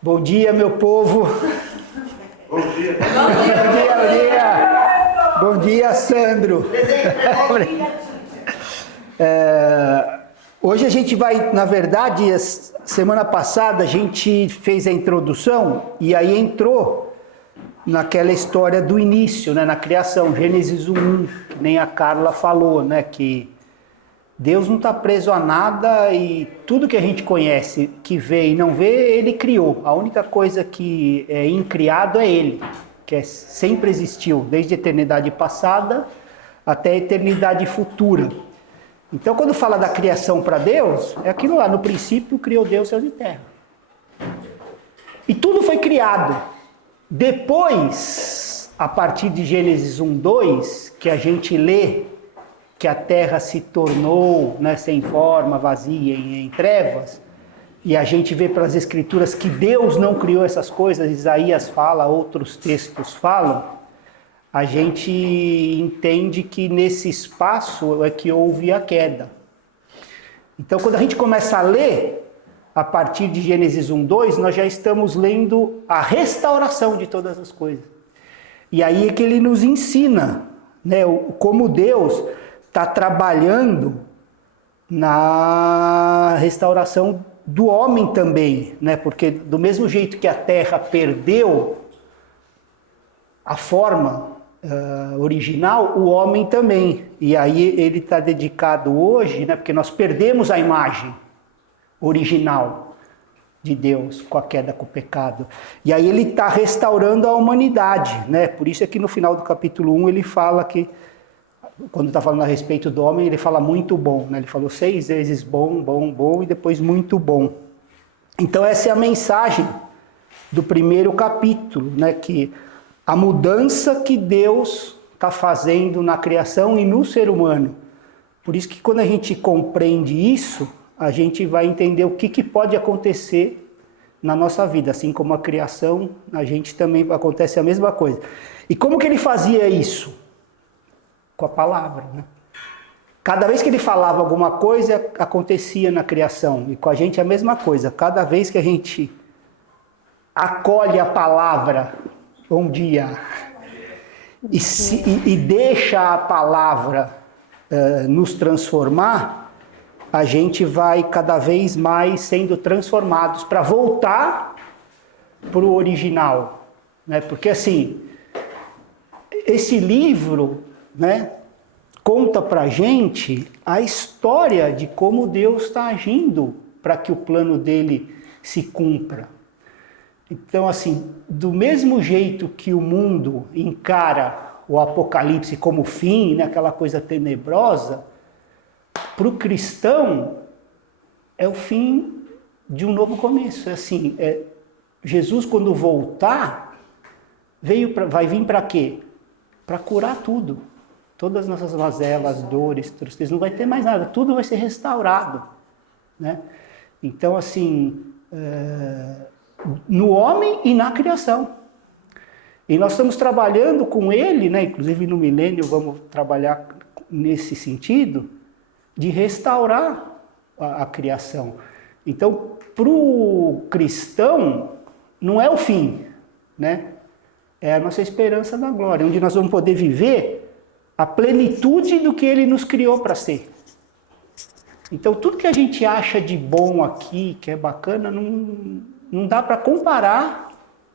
Bom dia, meu povo. Bom dia. Bom dia. Bom dia, Sandro. Hoje a gente vai, na verdade, semana passada a gente fez a introdução e aí entrou naquela história do início, né, na criação, Gênesis 1, que nem a Carla falou, né, que Deus não está preso a nada e tudo que a gente conhece, que vê e não vê, Ele criou. A única coisa que é incriado é Ele, que sempre existiu, desde a eternidade passada até a eternidade futura. Então, quando fala da criação para Deus, é aquilo lá, no princípio criou Deus céus e terra. E tudo foi criado. Depois, a partir de Gênesis 1, 2, que a gente lê que a terra se tornou, né, sem forma, vazia, em trevas, e a gente vê pelas escrituras que Deus não criou essas coisas, Isaías fala, outros textos falam, a gente entende que nesse espaço é que houve a queda. Então, quando a gente começa a ler, a partir de Gênesis 1, 2, nós já estamos lendo a restauração de todas as coisas. E aí é que ele nos ensina, né, como Deus está trabalhando na restauração do homem também, né? Porque do mesmo jeito que a terra perdeu a forma original, o homem também. E aí ele está dedicado hoje, né? Porque nós perdemos a imagem original de Deus com a queda, com o pecado. E aí ele está restaurando a humanidade, né? Por isso é que no final do capítulo 1 ele fala que, quando está falando a respeito do homem, ele fala muito bom, né? Ele falou 6 vezes bom, bom, bom e depois muito bom. Então essa é a mensagem do primeiro capítulo, né? Que a mudança que Deus está fazendo na criação e no ser humano. Por isso que quando a gente compreende isso, a gente vai entender o que pode acontecer na nossa vida. Assim como a criação, a gente também acontece a mesma coisa. E como que ele fazia isso? Com a palavra, né? Cada vez que ele falava alguma coisa, acontecia na criação. E com a gente é a mesma coisa. Cada vez que a gente acolhe a palavra, bom dia, e deixa a palavra nos transformar, a gente vai cada vez mais sendo transformados para voltar para o original, né? Porque assim, esse livro, né, conta pra gente a história de como Deus está agindo para que o plano dele se cumpra. Então, assim, do mesmo jeito que o mundo encara o Apocalipse como fim, né, aquela coisa tenebrosa, para o cristão é o fim de um novo começo. É assim, Jesus, quando voltar, vai vir para quê? Para curar tudo. Todas as nossas mazelas, dores, tristezas, não vai ter mais nada, tudo vai ser restaurado, né? Então, assim, no homem e na criação. E nós estamos trabalhando com ele, né? Inclusive no milênio vamos trabalhar nesse sentido, de restaurar a criação. Então, para o cristão, não é o fim, né? É a nossa esperança da glória, onde nós vamos poder viver a plenitude do que ele nos criou para ser. Então, tudo que a gente acha de bom aqui, que é bacana, não dá para comparar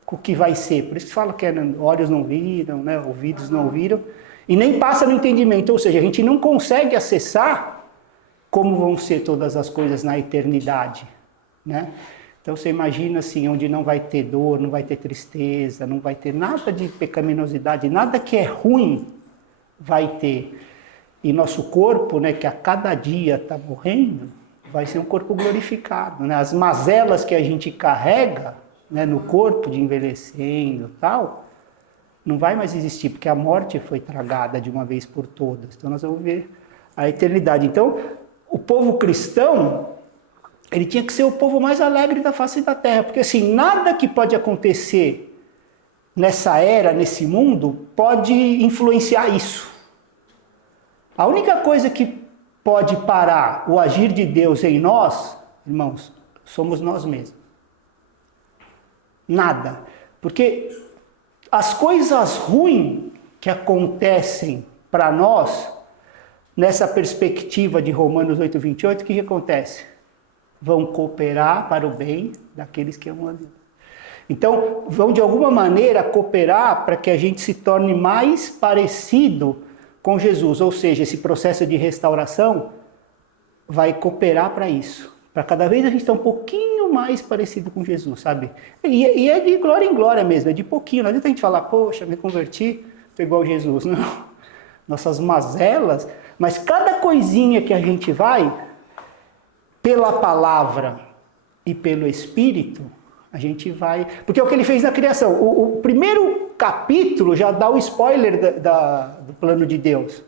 com o que vai ser. Por isso que fala que olhos não viram, né, ouvidos não ouviram, e nem passa no entendimento. Ou seja, a gente não consegue acessar como vão ser todas as coisas na eternidade, né? Então você imagina assim, onde não vai ter dor, não vai ter tristeza, não vai ter nada de pecaminosidade, nada que é ruim vai ter. E nosso corpo, né, que a cada dia está morrendo, vai ser um corpo glorificado, né? As mazelas que a gente carrega, né, no corpo de envelhecendo e tal, não vai mais existir, porque a morte foi tragada de uma vez por todas. Então nós vamos ver a eternidade. Então, o povo cristão, ele tinha que ser o povo mais alegre da face da terra, porque assim, nada que pode acontecer nessa era, nesse mundo, pode influenciar isso. A única coisa que pode parar o agir de Deus em nós, irmãos, somos nós mesmos. Nada. Porque as coisas ruins que acontecem para nós, nessa perspectiva de Romanos 8:28, o que acontece? Vão cooperar para o bem daqueles que amam a Deus. Então, vão de alguma maneira cooperar para que a gente se torne mais parecido com Jesus. Ou seja, esse processo de restauração vai cooperar para isso. Para cada vez a gente estar um pouquinho mais parecido com Jesus, sabe? E é de glória em glória mesmo, é de pouquinho. Não adianta a gente falar, poxa, me converti, estou igual a Jesus. Não. Nossas mazelas, mas cada coisinha que a gente vai, pela palavra e pelo Espírito, a gente vai... Porque é o que ele fez na criação. O primeiro capítulo já dá o spoiler do plano de Deus.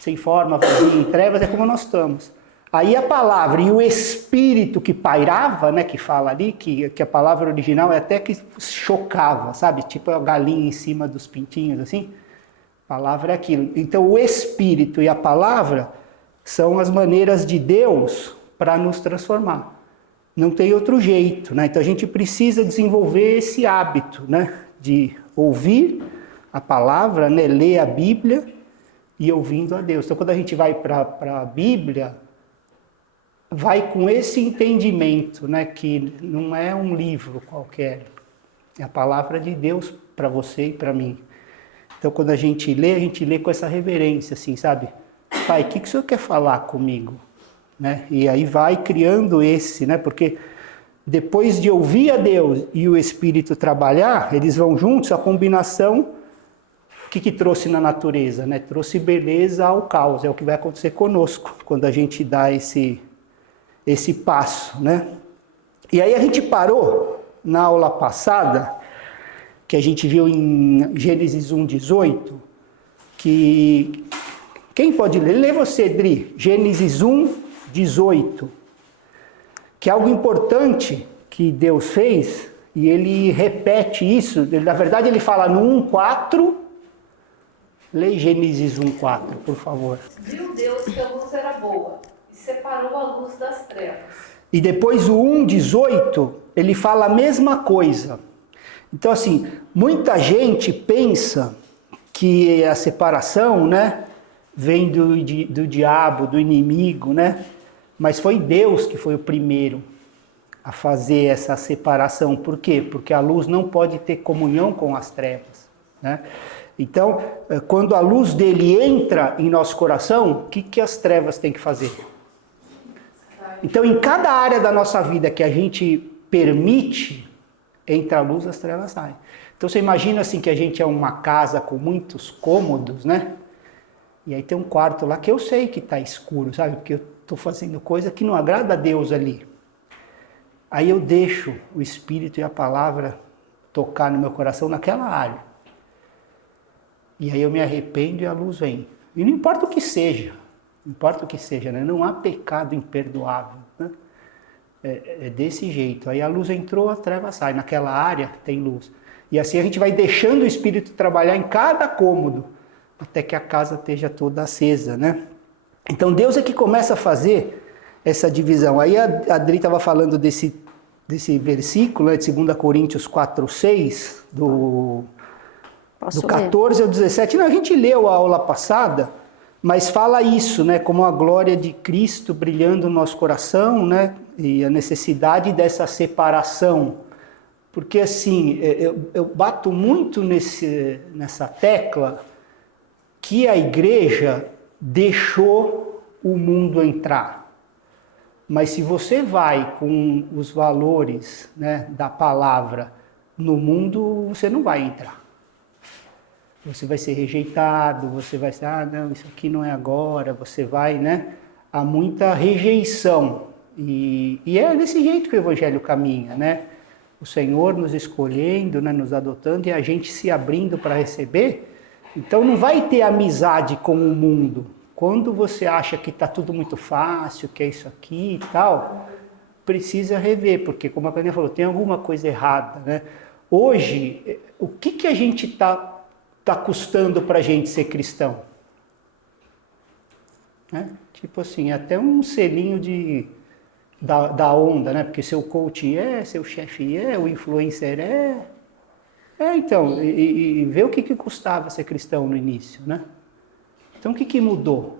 Sem forma, vazio, em trevas, é como nós estamos. Aí a palavra e o Espírito que pairava, né, que fala ali, que a palavra original é até que chocava, sabe? Tipo a galinha em cima dos pintinhos, assim. A palavra é aquilo. Então o Espírito e a palavra são as maneiras de Deus para nos transformar. Não tem outro jeito, né? Então a gente precisa desenvolver esse hábito, né? De ouvir a palavra, né? Ler a Bíblia e ouvindo a Deus. Então quando a gente vai para a Bíblia, vai com esse entendimento, né? Que não é um livro qualquer, é a palavra de Deus para você e para mim. Então quando a gente lê com essa reverência, assim, sabe? Pai, o que o Senhor quer falar comigo? Né? E aí vai criando esse, né? Porque depois de ouvir a Deus e o Espírito trabalhar, eles vão juntos, a combinação, o que trouxe na natureza? Né? Trouxe beleza ao caos, é o que vai acontecer conosco, quando a gente dá esse passo. Né? E aí a gente parou, na aula passada, que a gente viu em Gênesis 1:18, que... Quem pode ler? Lê você, Dri. Gênesis 1:18, que é algo importante que Deus fez, e ele repete isso, na verdade ele fala no 1:4, lê Gênesis 1:4, por favor. Viu Deus que a luz era boa, e separou a luz das trevas. E depois o 1:18, ele fala a mesma coisa. Então assim, muita gente pensa que a separação, né, vem do diabo, do inimigo, né? Mas foi Deus que foi o primeiro a fazer essa separação. Por quê? Porque a luz não pode ter comunhão com as trevas, né? Então, quando a luz dele entra em nosso coração, o que as trevas têm que fazer? Então, em cada área da nossa vida que a gente permite, entra a luz, as trevas saem. Então, você imagina assim que a gente é uma casa com muitos cômodos, né? E aí tem um quarto lá que eu sei que está escuro, sabe? Porque eu estou fazendo coisa que não agrada a Deus ali. Aí eu deixo o Espírito e a palavra tocar no meu coração naquela área. E aí eu me arrependo e a luz vem. E não importa o que seja, né? Não há pecado imperdoável, né? É desse jeito. Aí a luz entrou, a treva sai. Naquela área tem luz. E assim a gente vai deixando o Espírito trabalhar em cada cômodo, até que a casa esteja toda acesa, né? Então Deus é que começa a fazer essa divisão. Aí a Adri estava falando desse versículo, né, de 2 Coríntios 4:6, do 14 ao 17. Não, a gente leu a aula passada, mas fala isso, né, como a glória de Cristo brilhando no nosso coração, né, e a necessidade dessa separação. Porque assim, eu bato muito nessa tecla que a igreja deixou o mundo entrar. Mas se você vai com os valores, né, da palavra no mundo, você não vai entrar. Você vai ser rejeitado, você vai ser, não, isso aqui não é agora, você vai, né? Há muita rejeição. E é desse jeito que o evangelho caminha, né? O Senhor nos escolhendo, né, nos adotando e a gente se abrindo para receber. Então não vai ter amizade com o mundo. Quando você acha que está tudo muito fácil, que é isso aqui e tal, precisa rever, porque como a Cânia falou, tem alguma coisa errada, né? Hoje, o que a gente tá custando para a gente ser cristão? Né? Tipo assim, até um selinho de da onda, né? Porque seu coach seu chefe o influencer então, e vê o que custava ser cristão no início, né? Então o que mudou?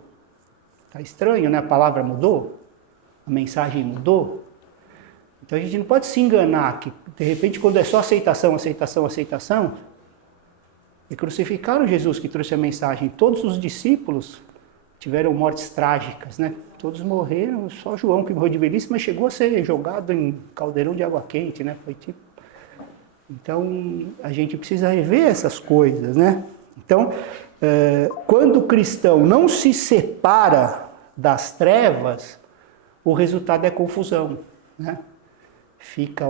Tá estranho, né? A palavra mudou, a mensagem mudou. Então a gente não pode se enganar que, de repente, quando é só aceitação, e crucificaram Jesus que trouxe a mensagem. Todos os discípulos tiveram mortes trágicas, né? Todos morreram, só João que morreu de velhice, mas chegou a ser jogado em caldeirão de água quente, né? Foi tipo... Então, a gente precisa rever essas coisas, né? Então, quando o cristão não se separa das trevas, o resultado é confusão, né?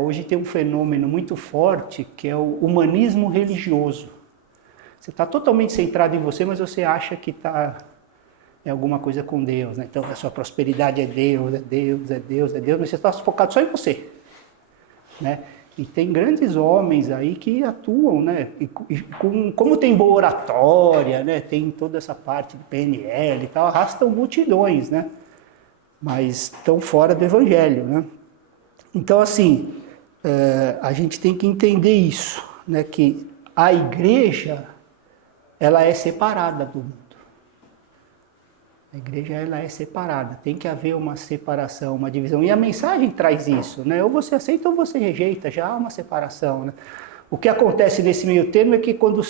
Hoje tem um fenômeno muito forte que é o humanismo religioso. Você está totalmente centrado em você, mas você acha que está em alguma coisa com Deus, né? Então a sua prosperidade é Deus, mas você está focado só em você, né? E tem grandes homens aí que atuam, né? Como tem boa oratória, né? Tem toda essa parte de PNL e tal, arrastam multidões, né? Mas estão fora do evangelho, né? Então, assim, a gente tem que entender isso, né? Que a igreja, ela é separada do mundo. A igreja, ela é separada. Tem que haver uma separação, uma divisão. E a mensagem traz isso, né? Ou você aceita ou você rejeita, já há uma separação, né? O que acontece nesse meio termo é que quando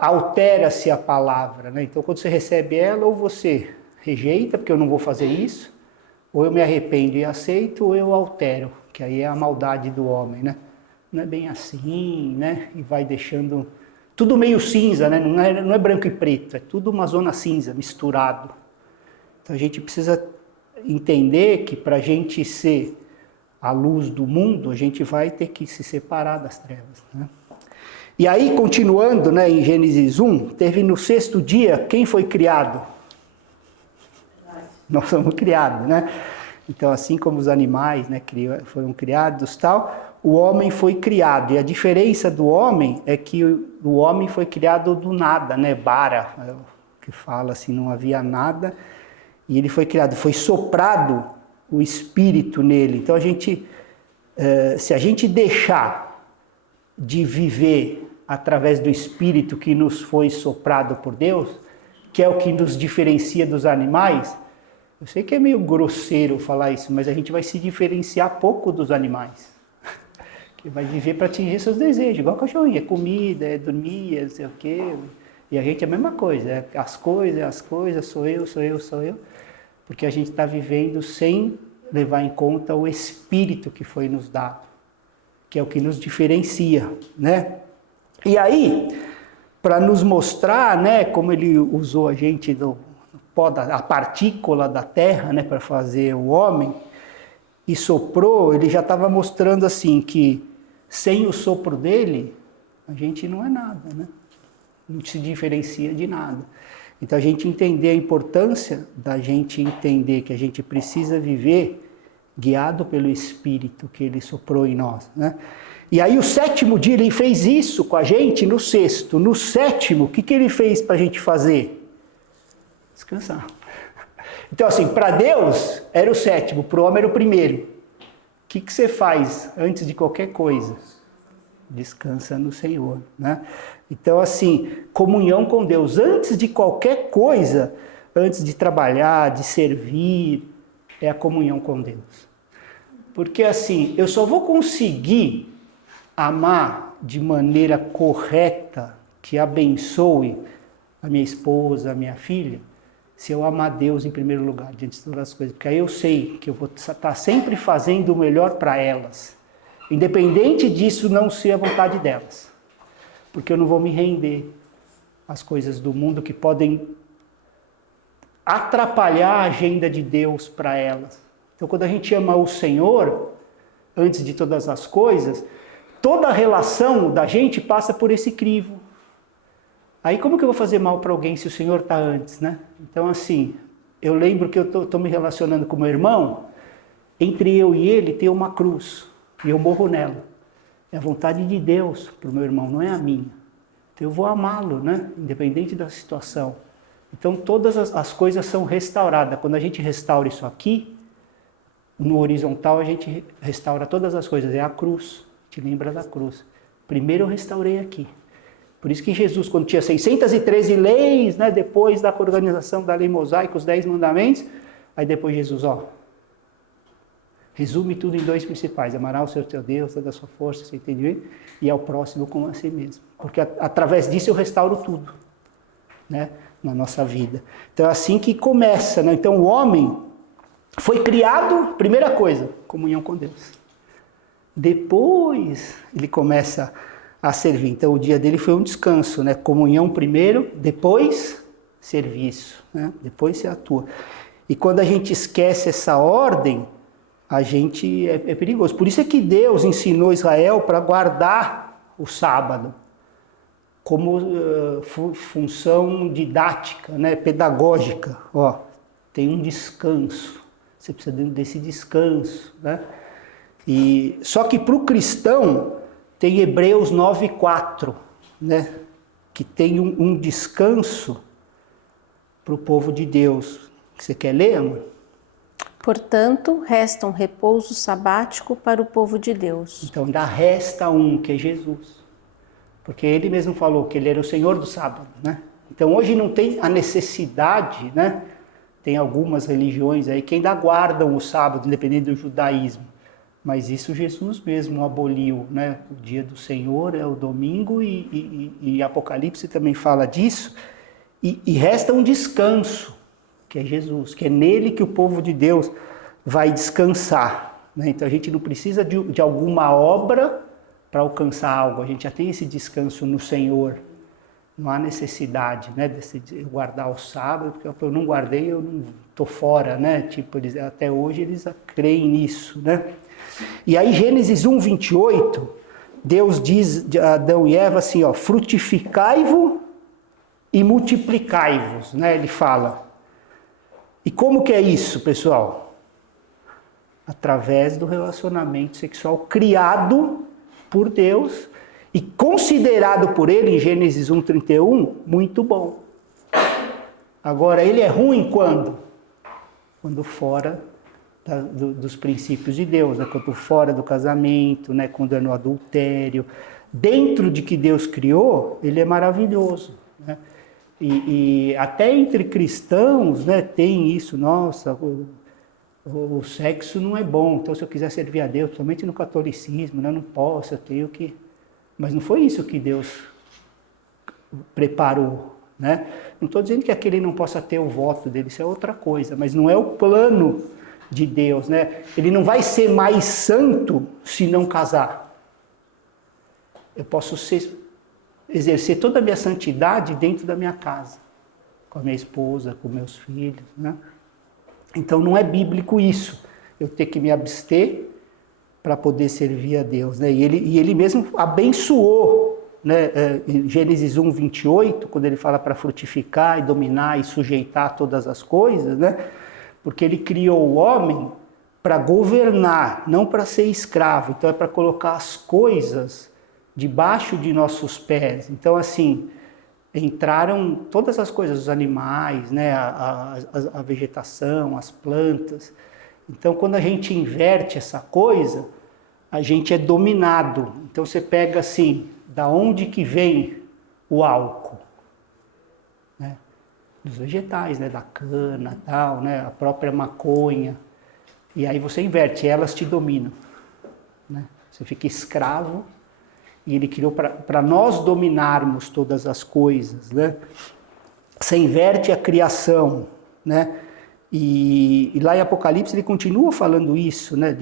altera-se a palavra, né? Então, quando você recebe ela, ou você rejeita, porque eu não vou fazer isso, ou eu me arrependo e aceito, ou eu altero, que aí é a maldade do homem, né? Não é bem assim, né? E vai deixando tudo meio cinza, né? Não é branco e preto, é tudo uma zona cinza, misturado. Então a gente precisa entender que para a gente ser a luz do mundo, a gente vai ter que se separar das trevas, né? E aí, continuando, né, em Gênesis 1, teve no 6º dia, quem foi criado? Nós somos criados, né? Então, assim como os animais, né, foram criados, tal, o homem foi criado. E a diferença do homem é que o homem foi criado do nada, né? Bara, que fala assim, não havia nada, e ele foi criado, foi soprado o espírito nele. Então, se a gente deixar de viver através do espírito que nos foi soprado por Deus, que é o que nos diferencia dos animais, eu sei que é meio grosseiro falar isso, mas a gente vai se diferenciar pouco dos animais. Que vai viver para atingir seus desejos, igual cachorrinho, é comida, é dormir, é não sei o quê. E a gente é a mesma coisa, as coisas, sou eu. Porque a gente está vivendo sem levar em conta o espírito que foi nos dado, que é o que nos diferencia, né? E aí, para nos mostrar, né, como ele usou a gente a partícula da terra, né, para fazer o homem, e soprou, ele já estava mostrando assim que sem o sopro dele, a gente não é nada, né? Não se diferencia de nada. Então a gente entender a importância da gente entender que a gente precisa viver guiado pelo Espírito que ele soprou em nós, né? E aí o 7º dia ele fez isso com a gente no 6º. No 7º, o que ele fez para a gente fazer? Descansar. Então assim, para Deus era o 7º, para o homem era o 1º. O que você faz antes de qualquer coisa? Descansa no Senhor, né? Então assim, comunhão com Deus. Antes de qualquer coisa, antes de trabalhar, de servir, é a comunhão com Deus. Porque assim, eu só vou conseguir amar de maneira correta, que abençoe a minha esposa, a minha filha, se eu amar Deus em primeiro lugar, diante de todas as coisas. Porque aí eu sei que eu vou estar sempre fazendo o melhor para elas, independente disso não ser a vontade delas. Porque eu não vou me render às coisas do mundo que podem atrapalhar a agenda de Deus para elas. Então, quando a gente ama o Senhor, antes de todas as coisas, toda a relação da gente passa por esse crivo. Aí como que eu vou fazer mal para alguém se o Senhor está antes, né? Então assim, eu lembro que eu estou me relacionando com meu irmão, entre eu e ele tem uma cruz, e eu morro nela. É a vontade de Deus para o meu irmão, não é a minha. Então eu vou amá-lo, né? Independente da situação. Então todas as coisas são restauradas. Quando a gente restaura isso aqui, No horizontal a gente restaura todas as coisas, é a cruz, te lembra da cruz. Primeiro eu restaurei aqui. Por isso que Jesus, quando tinha 613 leis, né, depois da organização da lei mosaica, os 10 mandamentos, aí depois Jesus, resume tudo em 2 principais: amará o Senhor teu Deus, toda a sua força, seu entendimento, e ao próximo como a si mesmo. Porque através disso eu restauro tudo, né, na nossa vida. Então é assim que começa, né? Então o homem foi criado, primeira coisa, comunhão com Deus. Depois ele começa a servir. Então o dia dele foi um descanso, né? Comunhão primeiro, depois serviço, né? Depois se atua. E quando a gente esquece essa ordem, a gente é perigoso. Por isso é que Deus ensinou Israel para guardar o sábado como função didática, né? Pedagógica. Tem um descanso. Você precisa desse descanso, né? E só que para o cristão tem Hebreus 9:4, né? Que tem um descanso para o povo de Deus. Você quer ler, amor? Portanto, resta um repouso sabático para o povo de Deus. Então ainda resta um, que é Jesus. Porque ele mesmo falou que ele era o Senhor do sábado, né? Então hoje não tem a necessidade, né? Tem algumas religiões aí que ainda guardam o sábado, independente do judaísmo. Mas isso Jesus mesmo aboliu, né? O dia do Senhor é o domingo e Apocalipse também fala disso. E resta um descanso, que é Jesus, que é nele que o povo de Deus vai descansar, né? Então a gente não precisa de alguma obra para alcançar algo, a gente já tem esse descanso no Senhor. Não há necessidade, né, de guardar o sábado, porque eu não guardei, eu não estou fora, né? Tipo, até hoje eles creem nisso, né? E aí Gênesis 1:28, Deus diz de Adão e Eva assim, frutificai-vos e multiplicai-vos, né? Ele fala. E como que é isso, pessoal? Através do relacionamento sexual criado por Deus e considerado por ele, em Gênesis 1:31, muito bom. Agora, ele é ruim quando? Quando fora dos princípios de Deus, né? Quando fora do casamento, né? Quando é no adultério. Dentro de que Deus criou, ele é maravilhoso, né? E até entre cristãos, né, tem isso, nossa, o sexo não é bom, então se eu quiser servir a Deus, somente no catolicismo, né, eu não posso, eu tenho que... Mas não foi isso que Deus preparou, né? Não estou dizendo que aquele não possa ter o voto dele, isso é outra coisa, mas não é o plano de Deus, né? Ele não vai ser mais santo se não casar. Eu posso exercer toda a minha santidade dentro da minha casa, com a minha esposa, com meus filhos, né? Então não é bíblico isso, eu ter que me abster para poder servir a Deus, né? E ele mesmo abençoou, né? Em Gênesis 1:28, quando ele fala para frutificar e dominar e sujeitar todas as coisas, né? Porque ele criou o homem para governar, não para ser escravo. Então é para colocar as coisas debaixo de nossos pés. Então assim, entraram todas as coisas, os animais, né? a vegetação, as plantas. Então quando a gente inverte essa coisa, a gente é dominado. Então você pega assim, da onde que vem o álcool? Né? Dos vegetais, né? Da cana, tal, né? A própria maconha. E aí você inverte, elas te dominam, né? Você fica escravo, e ele criou para nós dominarmos todas as coisas, né? Você inverte a criação, né? E lá em Apocalipse ele continua falando isso, né?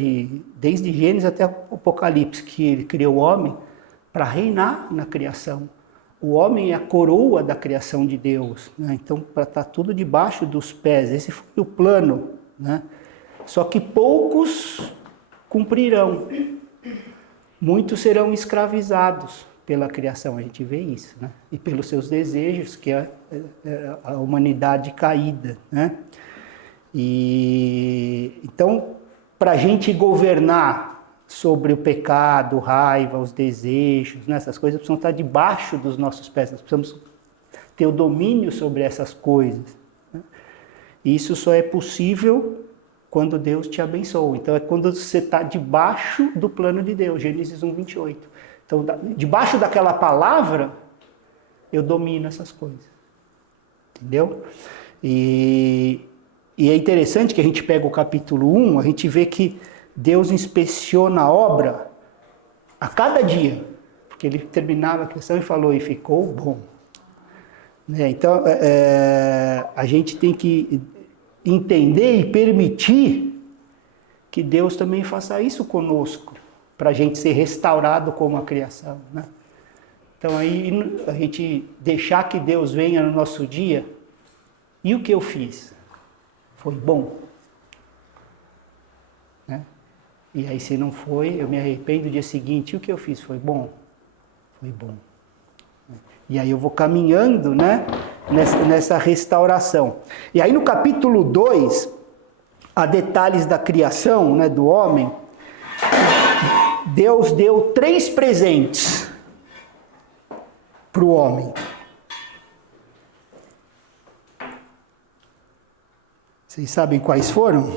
Desde Gênesis até Apocalipse, que ele criou o homem para reinar na criação. O homem é a coroa da criação de Deus, né? Então, para estar tudo debaixo dos pés, esse foi o plano, né? Só que poucos cumprirão, muitos serão escravizados pela criação, a gente vê isso, né? E pelos seus desejos, que é a humanidade caída, né? E então, para a gente governar sobre o pecado, raiva, os desejos, né? Essas coisas precisam estar debaixo dos nossos pés, nós precisamos ter o domínio sobre essas coisas, né? E isso só é possível quando Deus te abençoa. Então é quando você está debaixo do plano de Deus, Gênesis 1:28. Então, debaixo daquela palavra, eu domino essas coisas. Entendeu? E é interessante que a gente pega o capítulo 1, a gente vê que Deus inspeciona a obra a cada dia. Porque ele terminava a criação e falou, e ficou bom. Então, a gente tem que entender e permitir que Deus também faça isso conosco, para a gente ser restaurado como a criação, né? Então aí a gente deixar que Deus venha no nosso dia, e o que eu fiz? Foi bom? Né? E aí se não foi, eu me arrependo, no dia seguinte, e o que eu fiz? Foi bom? Foi bom. E aí eu vou caminhando, né, nessa restauração. E aí no capítulo 2, há detalhes da criação, né, do homem. Deus deu 3 presentes para o homem. Vocês sabem quais foram?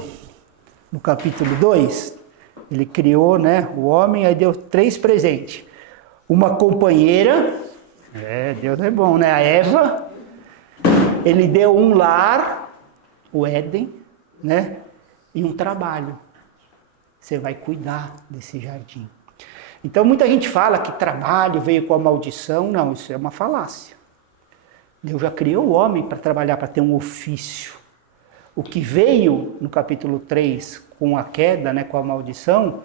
No capítulo 2, ele criou, né, o homem, aí deu 3 presentes. Uma companheira, Deus é bom, né? A Eva. Ele deu um lar, o Éden, né? E um trabalho. Você vai cuidar desse jardim. Então muita gente fala que trabalho veio com a maldição. Não, isso é uma falácia. Deus já criou o homem para trabalhar, para ter um ofício. O que veio no capítulo 3 com a queda, né, com a maldição,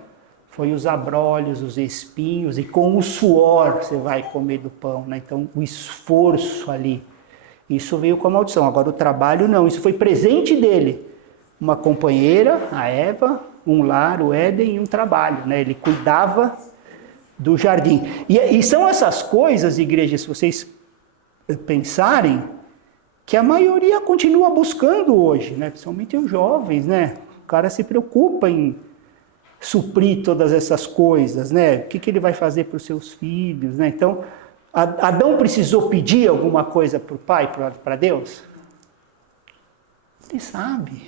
foi os abrolhos, os espinhos, e com o suor você vai comer do pão, né? Então o esforço ali, isso veio com a maldição. Agora o trabalho não, isso foi presente dele. Uma companheira, a Eva, um lar, o Éden, e um trabalho, né? Ele cuidava do jardim. E são essas coisas, igreja, se vocês pensarem, que a maioria continua buscando hoje, né? Principalmente os jovens, né? O cara se preocupa em suprir todas essas coisas, né? O que ele vai fazer para os seus filhos, né? Então, Adão precisou pedir alguma coisa para o pai, para Deus? Ele sabe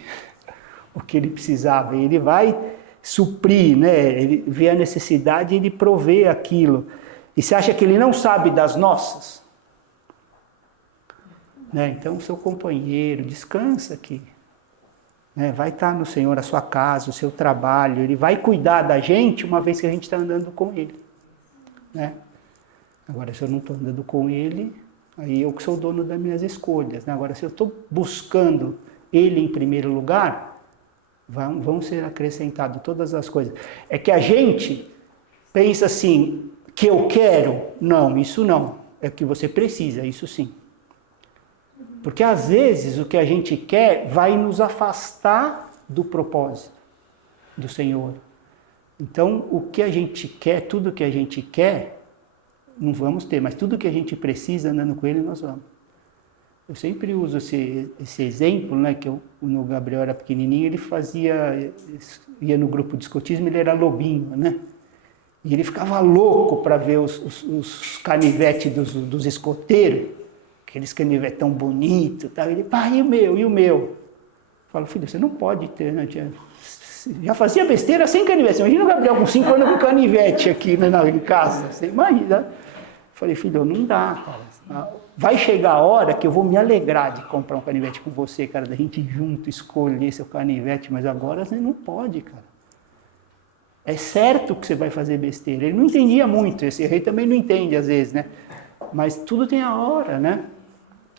o que ele precisava, ele vai suprir, né? Ele vê a necessidade e ele provê aquilo. E você acha que ele não sabe das nossas? Né? Então, seu companheiro, descansa aqui. Né? Vai estar no Senhor a sua casa, o seu trabalho. Ele vai cuidar da gente uma vez que a gente está andando com Ele. Né? Agora, se eu não estou andando com Ele, aí eu que sou o dono das minhas escolhas. Né? Agora, se eu estou buscando Ele em primeiro lugar, vão ser acrescentadas todas as coisas. É que a gente pensa assim, que eu quero? Não, isso não. É que você precisa, isso sim. Porque às vezes o que a gente quer vai nos afastar do propósito do Senhor. Então o que a gente quer, tudo que a gente quer, não vamos ter, mas tudo que a gente precisa andando com Ele, nós vamos. Eu sempre uso esse exemplo, né, que quando o Gabriel era pequenininho, ele ia no grupo de escotismo, ele era lobinho, né? E ele ficava louco para ver os canivetes dos escoteiros, aqueles canivetes tão bonitos, tá? Ele, pai, e o meu? Eu falo, filho, você não pode ter, né? Já fazia besteira sem canivete. Imagina o Gabriel com 5 anos com canivete aqui, né, em casa. Você imagina. Eu falei, filho, não dá, cara. Vai chegar a hora que eu vou me alegrar de comprar um canivete com você, cara, da gente junto escolher seu canivete, mas agora você não pode, cara. É certo que você vai fazer besteira. Ele não entendia muito, esse rei também não entende às vezes, né? Mas tudo tem a hora, né?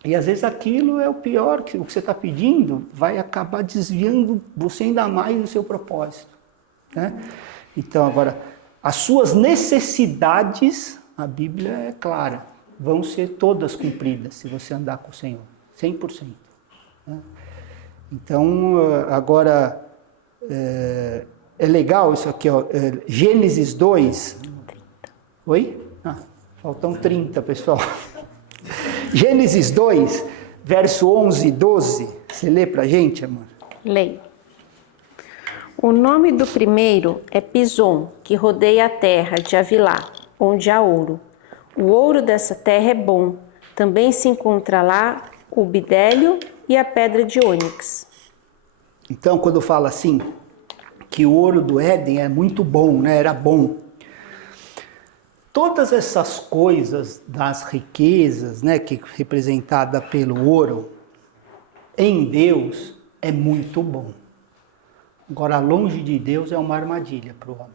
E às vezes aquilo é o pior, que o que você está pedindo vai acabar desviando você ainda mais do seu propósito. Né? Então agora, as suas necessidades, a Bíblia é clara, vão ser todas cumpridas se você andar com o Senhor, 100%. Né? Então agora, é legal isso aqui, ó, Gênesis 2. Oi? Faltam 30, pessoal. Gênesis 2, verso 11 e 12. Você lê pra gente, amor? Leio. O nome do primeiro é Pison, que rodeia a terra de Avilá, onde há ouro. O ouro dessa terra é bom. Também se encontra lá o bidélio e a pedra de ônix. Então, quando fala assim, que o ouro do Éden é muito bom, né? Era bom. Todas essas coisas das riquezas, né, que é representada pelo ouro, em Deus é muito bom. Agora, longe de Deus é uma armadilha para o homem.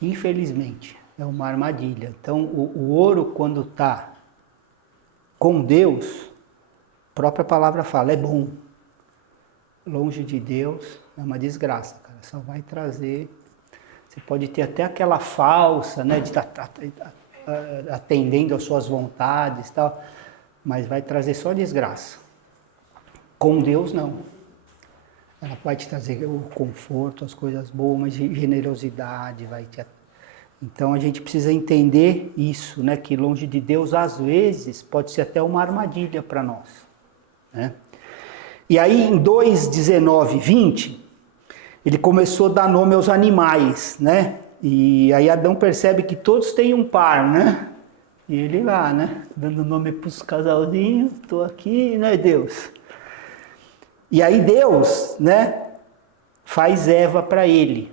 Infelizmente, é uma armadilha. Então, o ouro, quando está com Deus, a própria palavra fala, é bom. Longe de Deus é uma desgraça, cara. Só vai trazer... Você pode ter até aquela falsa, né, de estar atendendo às suas vontades e tal, mas vai trazer só desgraça. Com Deus, não. Ela vai te trazer o conforto, as coisas boas, mas generosidade vai te... Então a gente precisa entender isso, né, que longe de Deus, às vezes, pode ser até uma armadilha para nós, né? E aí em 2:19, 20... ele começou a dar nome aos animais, né? E aí Adão percebe que todos têm um par, né? E ele lá, né? Dando nome para os casalzinhos, estou aqui, né, Deus? E aí Deus, né? Faz Eva para ele,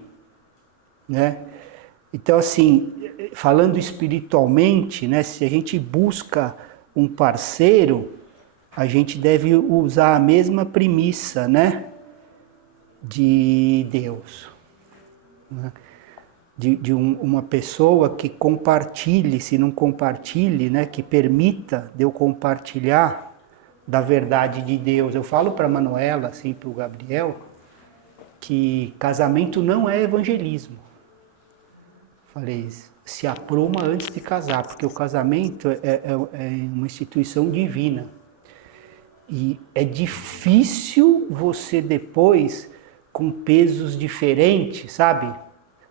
né? Então, assim, falando espiritualmente, né? Se a gente busca um parceiro, a gente deve usar a mesma premissa, né? De Deus, né? Uma pessoa que compartilhe, se não compartilhe, né? Que permita de eu compartilhar da verdade de Deus. Eu falo para a Manuela, assim, para o Gabriel, que casamento não é evangelismo. Falei, se apruma antes de casar, porque o casamento é uma instituição divina. E é difícil você depois, com pesos diferentes, sabe?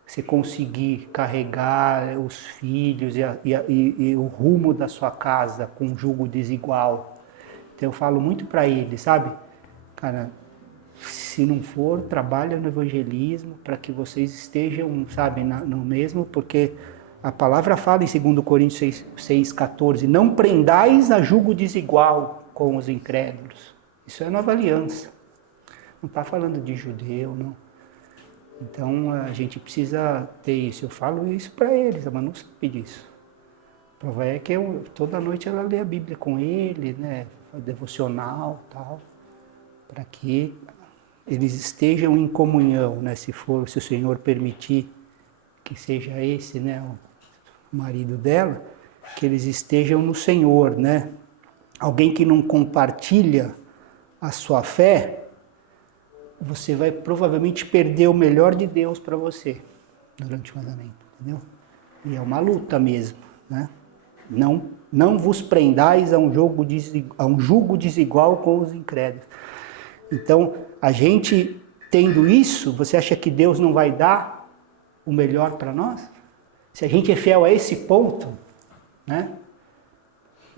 Você conseguir carregar os filhos e o rumo da sua casa com um jugo desigual. Então eu falo muito para ele, sabe? Cara, se não for, trabalha no evangelismo para que vocês estejam, sabe, no mesmo, porque a palavra fala em 2 Coríntios 6,14, não prendais a jugo desigual com os incrédulos. Isso é nova aliança. Não está falando de judeu, não. Então a gente precisa ter isso. Eu falo isso para eles, mas não sabe disso. A prova é que toda noite ela lê a Bíblia com ele, né? Devocional e tal, para que eles estejam em comunhão, né? Se o Senhor permitir que seja esse, né, o marido dela, que eles estejam no Senhor, né? Alguém que não compartilha a sua fé, você vai provavelmente perder o melhor de Deus para você durante o casamento, entendeu? E é uma luta mesmo, né? Não vos prendais a um jugo desigual com os incrédulos. Então, a gente tendo isso, você acha que Deus não vai dar o melhor para nós? Se a gente é fiel a esse ponto, né?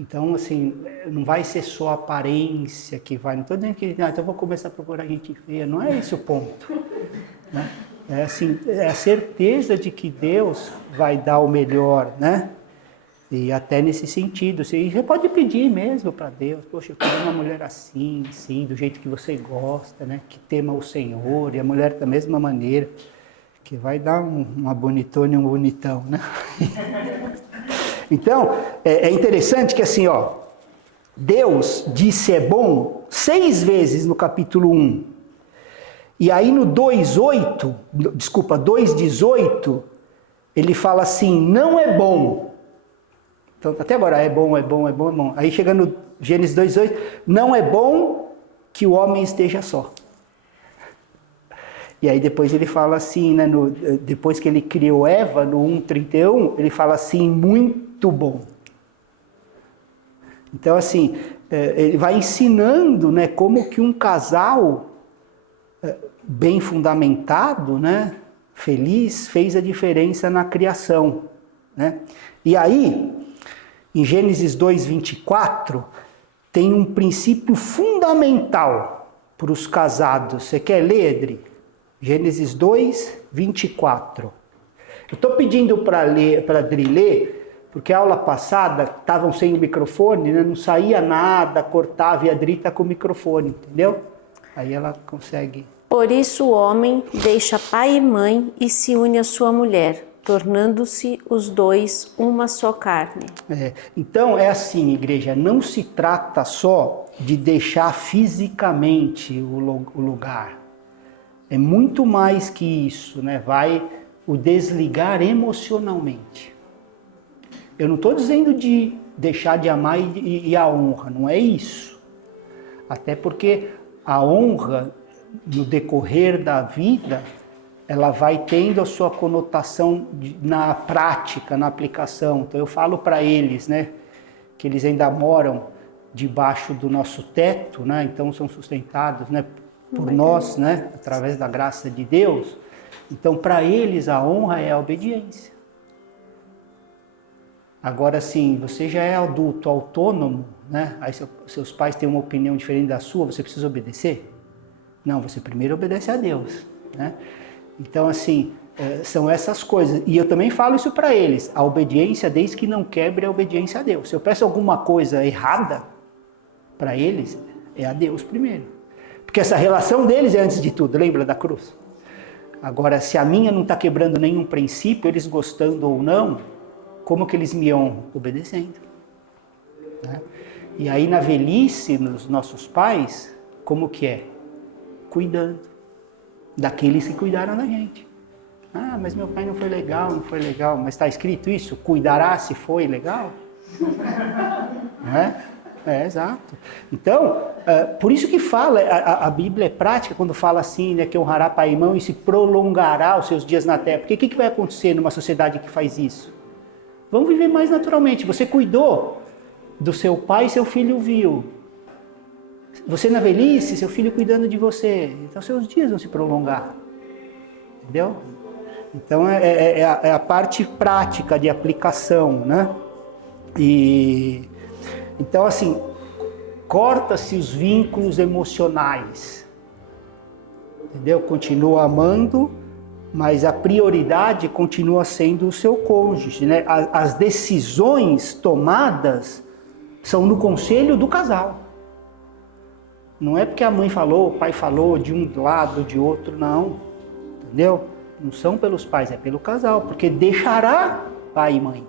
Então, assim, não vai ser só a aparência que vai... Não estou dizendo que então eu vou começar a procurar gente feia. Não é esse o ponto, né? É, assim, é a certeza de que Deus vai dar o melhor, né? E até nesse sentido. Você pode pedir mesmo para Deus. Poxa, eu quero uma mulher assim, sim, do jeito que você gosta, né? Que tema o Senhor. E a mulher da mesma maneira. Que vai dar uma bonitona e um bonitão, né? Então, é interessante que assim, ó, Deus disse é bom 6 vezes no capítulo 1. E aí no 2:18, ele fala assim, não é bom. Então, até agora, é bom, é bom, é bom, é bom. Aí chega no Gênesis 2:8, não é bom que o homem esteja só. E aí depois ele fala assim, né, depois que ele criou Eva, no 1:31, ele fala assim, muito bom. Então assim, ele vai ensinando, né, como que um casal bem fundamentado, né, feliz, fez a diferença na criação, né? E aí, em Gênesis 2:24, tem um princípio fundamental para os casados. Você quer ler, Edri? Gênesis 2:24. Eu estou pedindo para Adri ler, porque a aula passada estavam sem o microfone, né? Não saía nada, cortava e a Adri está com o microfone, entendeu? Aí ela consegue... Por isso o homem deixa pai e mãe e se une à sua mulher, tornando-se os dois uma só carne. Então é assim, igreja, não se trata só de deixar fisicamente o lugar. É muito mais que isso, né? Vai o desligar emocionalmente. Eu não estou dizendo de deixar de amar e a honra, não é isso. Até porque a honra, no decorrer da vida, ela vai tendo a sua conotação na prática, na aplicação. Então eu falo para eles, né, que eles ainda moram debaixo do nosso teto, né, então são sustentados, né, por nós, né, através da graça de Deus. Então para eles a honra é a obediência. Agora sim, você já é adulto, autônomo, né, aí seus pais têm uma opinião diferente da sua, você precisa obedecer? Não, você primeiro obedece a Deus, né? Então, assim, são essas coisas. E eu também falo isso para eles. A obediência, desde que não quebre a obediência a Deus. Se eu peço alguma coisa errada para eles, é a Deus primeiro. Porque essa relação deles é antes de tudo, lembra da cruz? Agora, se a minha não está quebrando nenhum princípio, eles gostando ou não, como que eles me honram? Obedecendo. Né? E aí, na velhice, nos nossos pais, como que é? Cuidando daqueles que cuidaram da gente. Ah, mas meu pai não foi legal, mas está escrito isso? Cuidará se foi legal? Não é? É, exato. Então, por isso que fala, a Bíblia é prática quando fala assim, né, que honrará pai e mãe e se prolongará os seus dias na terra. Porque o que vai acontecer numa sociedade que faz isso? Vamos viver mais naturalmente. Você cuidou do seu pai e seu filho viu. Você na velhice, seu filho cuidando de você. Então seus dias vão se prolongar. Entendeu? Então é a parte prática de aplicação, né? E então assim, corta-se os vínculos emocionais. Entendeu? Continua amando, mas a prioridade continua sendo o seu cônjuge, né? As decisões tomadas são no conselho do casal. Não é porque a mãe falou, o pai falou, de um lado, de outro, não. Entendeu? Não são pelos pais, é pelo casal. Porque deixará pai e mãe.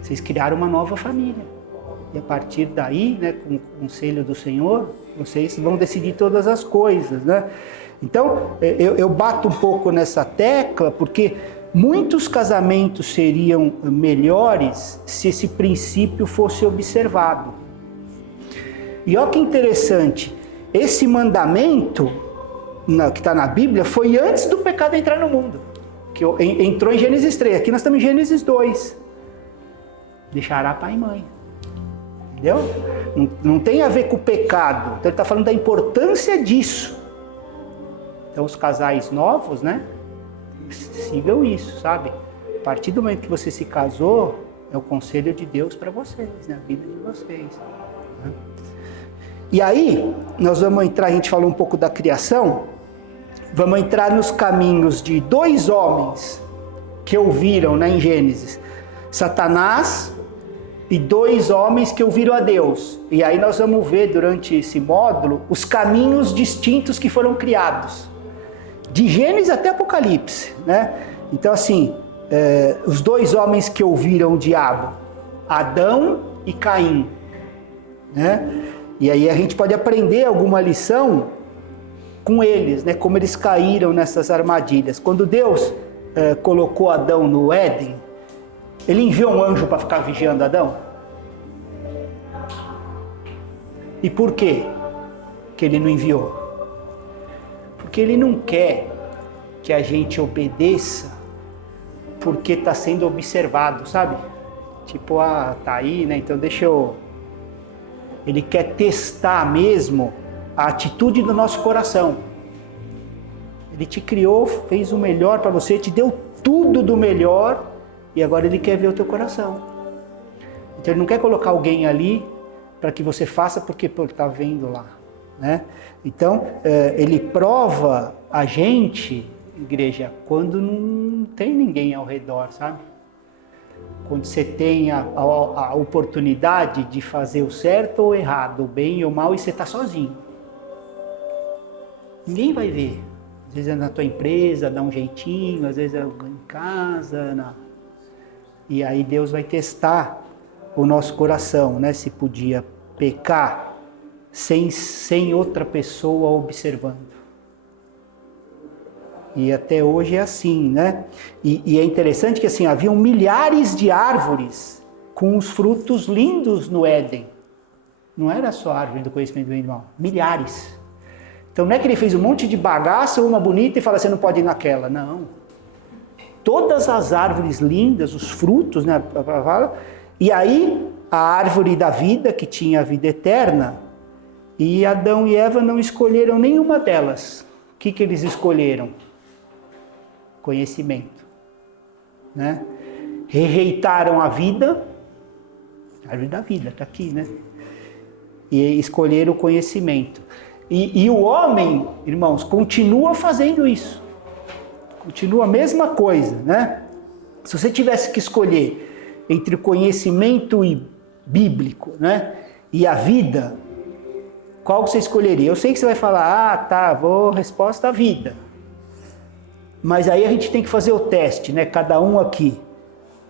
Vocês criaram uma nova família. E a partir daí, né, com o conselho do Senhor, vocês vão decidir todas as coisas, né? Então, eu bato um pouco nessa tecla, porque muitos casamentos seriam melhores se esse princípio fosse observado. E olha que interessante, esse mandamento que está na Bíblia foi antes do pecado entrar no mundo. Que entrou em Gênesis 3, aqui nós estamos em Gênesis 2. Deixará pai e mãe. Entendeu? Não tem a ver com o pecado. Então ele está falando da importância disso. Então os casais novos, né? Sigam isso, sabe? A partir do momento que você se casou, é o conselho de Deus para vocês, né? A vida de vocês. Né? E aí, nós vamos entrar, a gente falou um pouco da criação, vamos entrar nos caminhos de dois homens que ouviram, né, em Gênesis, Satanás e dois homens que ouviram a Deus. E aí nós vamos ver durante esse módulo os caminhos distintos que foram criados, de Gênesis até Apocalipse, né? Então assim, os dois homens que ouviram o diabo, Adão e Caim, né? E aí a gente pode aprender alguma lição com eles, né? Como eles caíram nessas armadilhas. Quando Deus colocou Adão no Éden, ele enviou um anjo para ficar vigiando Adão? E por quê que ele não enviou? Porque ele não quer que a gente obedeça porque está sendo observado, sabe? Tipo, tá aí, né? Então deixa eu... Ele quer testar mesmo a atitude do nosso coração. Ele te criou, fez o melhor para você, te deu tudo do melhor e agora ele quer ver o teu coração. Então ele não quer colocar alguém ali para que você faça porque está vendo lá, né? Então ele prova a gente, igreja, quando não tem ninguém ao redor, sabe? Quando você tem a oportunidade de fazer o certo ou o errado, o bem ou o mal, e você está sozinho. Ninguém vai ver. Às vezes é na tua empresa, dá um jeitinho, às vezes é em casa. E aí Deus vai testar o nosso coração, né? Se podia pecar sem outra pessoa observando. E até hoje é assim, né? E é interessante que assim, haviam milhares de árvores com os frutos lindos no Éden. Não era só a árvore do conhecimento do bem e do mal, milhares. Então não é que ele fez um monte de bagaça, uma bonita e fala, você não pode ir naquela. Não. Todas as árvores lindas, os frutos, né? E aí a árvore da vida, que tinha a vida eterna, e Adão e Eva não escolheram nenhuma delas. O que eles escolheram? Conhecimento. Né? Rejeitaram a vida, a árvore da vida, está aqui, né? E escolheram o conhecimento. E o homem, irmãos, continua fazendo isso. Continua a mesma coisa, né? Se você tivesse que escolher entre o conhecimento bíblico, né, e a vida, qual você escolheria? Eu sei que você vai falar, resposta à vida. Mas aí a gente tem que fazer o teste, né? Cada um aqui.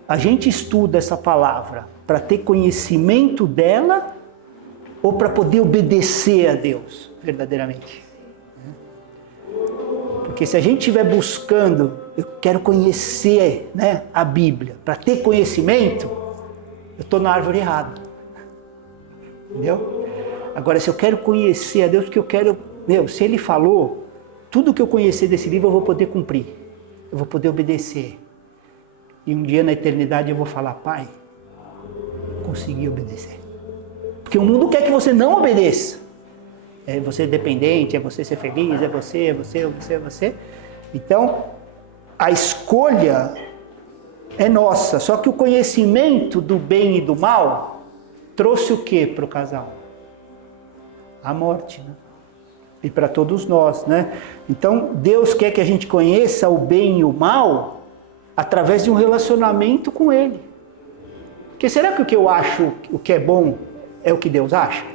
A gente estuda essa palavra para ter conhecimento dela ou para poder obedecer a Deus verdadeiramente? Porque se a gente estiver buscando, eu quero conhecer, né, a Bíblia, para ter conhecimento, eu estou na árvore errada. Entendeu? Agora, se eu quero conhecer a Deus, porque eu quero, se Ele falou, tudo que eu conhecer desse livro eu vou poder cumprir, eu vou poder obedecer. E um dia na eternidade eu vou falar, Pai, consegui obedecer. Porque o mundo quer que você não obedeça. É você dependente, é você ser feliz, é você. Então, a escolha é nossa. Só que o conhecimento do bem e do mal trouxe o que para o casal? A morte, né? E para todos nós, né? Então, Deus quer que a gente conheça o bem e o mal através de um relacionamento com Ele. Porque será que o que eu acho, o que é bom, é o que Deus acha?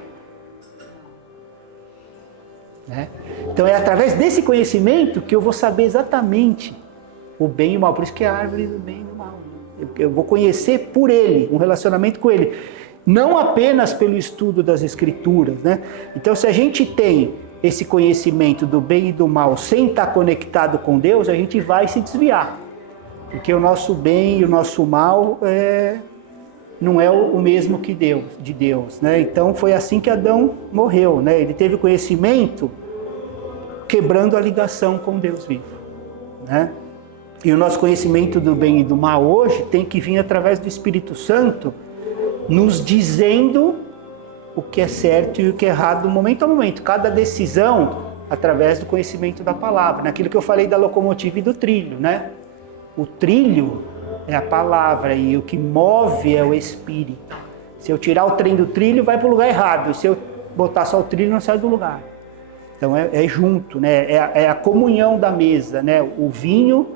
Né? Então é através desse conhecimento que eu vou saber exatamente o bem e o mal. Por isso que é a árvore do bem e do mal. Eu vou conhecer por Ele, um relacionamento com Ele. Não apenas pelo estudo das Escrituras. Né? Então se a gente tem esse conhecimento do bem e do mal sem estar conectado com Deus, a gente vai se desviar. Porque o nosso bem e o nosso mal não é o mesmo que de Deus, né? Então foi assim que Adão morreu, né? Ele teve conhecimento quebrando a ligação com Deus vivo, né? E o nosso conhecimento do bem e do mal hoje tem que vir através do Espírito Santo nos dizendo o que é certo e o que é errado momento a momento, cada decisão através do conhecimento da palavra, naquilo que eu falei da locomotiva e do trilho, né? O trilho é a palavra e o que move é o Espírito. Se eu tirar o trem do trilho, vai para o lugar errado. Se eu botar só o trilho, não sai do lugar. Então é junto, né? É a comunhão da mesa, né? O vinho,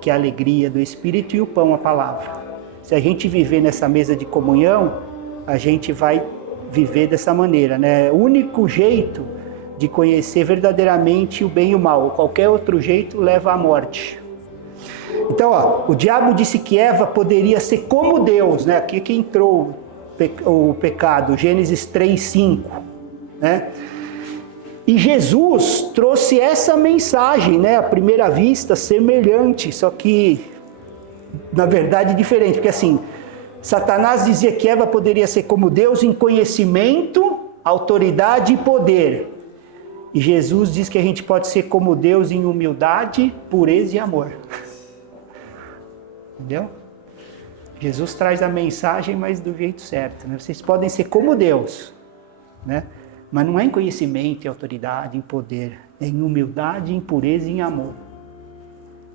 que é a alegria do Espírito, e o pão, a palavra. Se a gente viver nessa mesa de comunhão, a gente vai viver dessa maneira, né? O único jeito de conhecer verdadeiramente o bem e o mal. Qualquer outro jeito leva à morte. Então, o diabo disse que Eva poderia ser como Deus, né? Aqui que entrou o pecado, Gênesis 3:5, né? E Jesus trouxe essa mensagem, né? À primeira vista, semelhante, só que, na verdade, diferente. Porque assim, Satanás dizia que Eva poderia ser como Deus em conhecimento, autoridade e poder. E Jesus diz que a gente pode ser como Deus em humildade, pureza e amor. Entendeu? Jesus traz a mensagem, mas do jeito certo, né? Vocês podem ser como Deus, né? Mas não é em conhecimento, em autoridade, em poder. É em humildade, em pureza e em amor.